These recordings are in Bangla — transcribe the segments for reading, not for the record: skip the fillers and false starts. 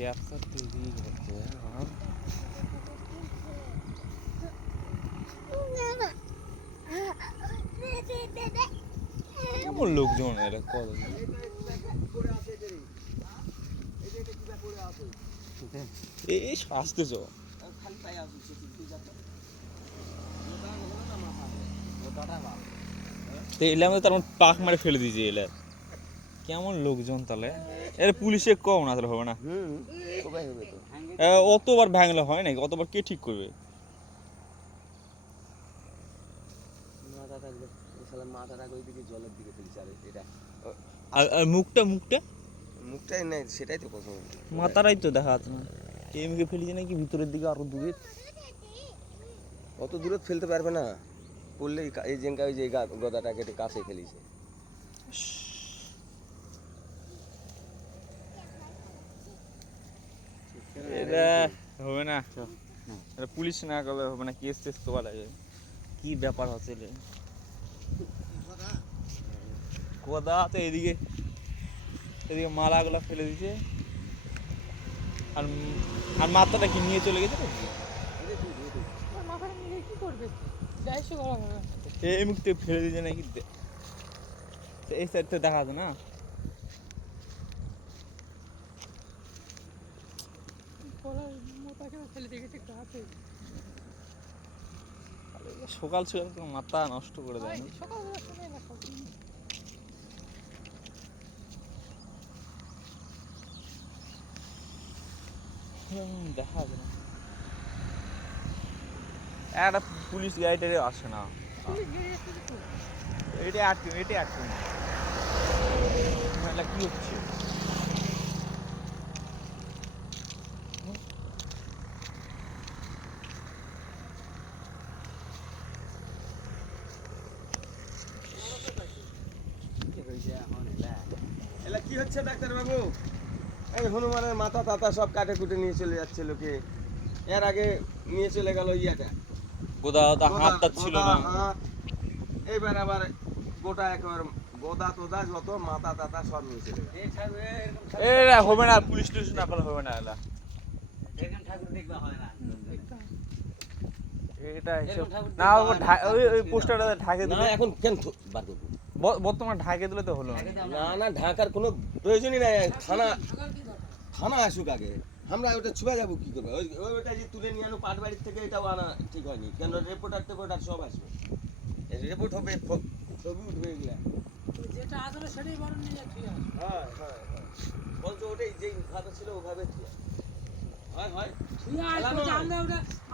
ক্যাপচার তৈরি করতে আর কেমন লোকজন এরা কত এই আসতেছ তো এলাম তার পাক মারে ফেলে দিয়েছে এলা কেমন লোকজন তাহলে এর পুলিশে কম না তাহলে হবে না অতবার ভাঙলে হয় নাকি অতবার কে ঠিক করবে জলের দিকে ফেলছে আর এটা আর মুখটা মুখটা মুখটাই নেই সেটাই তো কথা মাথাটাই তো দেখা যাচ্ছে না এমকে ফেলিছে নাকি ভিতরের দিকে আরো দূরে অত দূরে ফেলতে পারবে না পড়লে এই জেঙ্কা ওই যে গদাটা কেটে কাছে ফেলিছে এটা হবে না এটা পুলিশ না করলে হবে না কেস টেস তো লাগে কি ব্যাপার হচ্ছে কোদা তো এদিকে এদিকে মালাগুলো ফেলে দিয়েছে আর আর মাথাটা কি নিয়ে চলে গেছে এই মুখ থেকে ফেলে দিয়েছে নাকি এই সাইড থেকে দেখা যাচ্ছে না সকাল সকাল তো মাথা নষ্ট করে দেয় দেখা যাবে না একটা পুলিশ গাড়িটা আসে না এটা আটকে কি হচ্ছে কি হচ্ছে ডাক্তার বাবু এই হনুমানের মাথা টাতা সব কাটে কুটে নিয়ে চলে যাচ্ছে লোকে এর আগে নিয়ে চলে গেল ইয়াটা কোথাও তো হাতটা ছিল না এইবার আবার গোটা একবার গোদা তোদা যত মাথা টাতা সব নিয়ে চলে গেল এরা হবে না পুলিশ টুলিশ না করলে হবে না এলা এটা না ওই পোস্টারটা ঢাকে দিলে এখন কেন বার করব বর্তমানে ঢাকে দিলে তো হলো না না ঢাকার কোনো প্রয়োজনই নাই থানা আসুক আগে আমরা ওটা ছুপে যাবো কি করবো ওইটা যে তুলে নিয়ে আনো পাট বাড়ির থেকে এটাও আনা ঠিক হয়নি কেন রিপোর্টার সব আসবে রিপোর্ট হবে ছবি উঠবে এগুলা যেটা আসলে সেটাই বরং নিয়ে যাচ্ছি হ্যাঁ বলছো ওটাই যেই ভাতা ছিল ওভাবে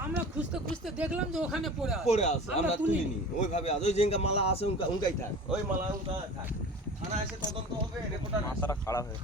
আমরা খুঁজতে খুঁজতে দেখলাম যে ওখানে পড়ে আছে আমরা তুলিনি ওইভাবে ওই যেঙ্গা মালা আছে উনকাই থাক ওই মালা উনকা থাক থানা এসে তদন্ত হবে রিপোর্টার মাথাটা খারাপ হয়ে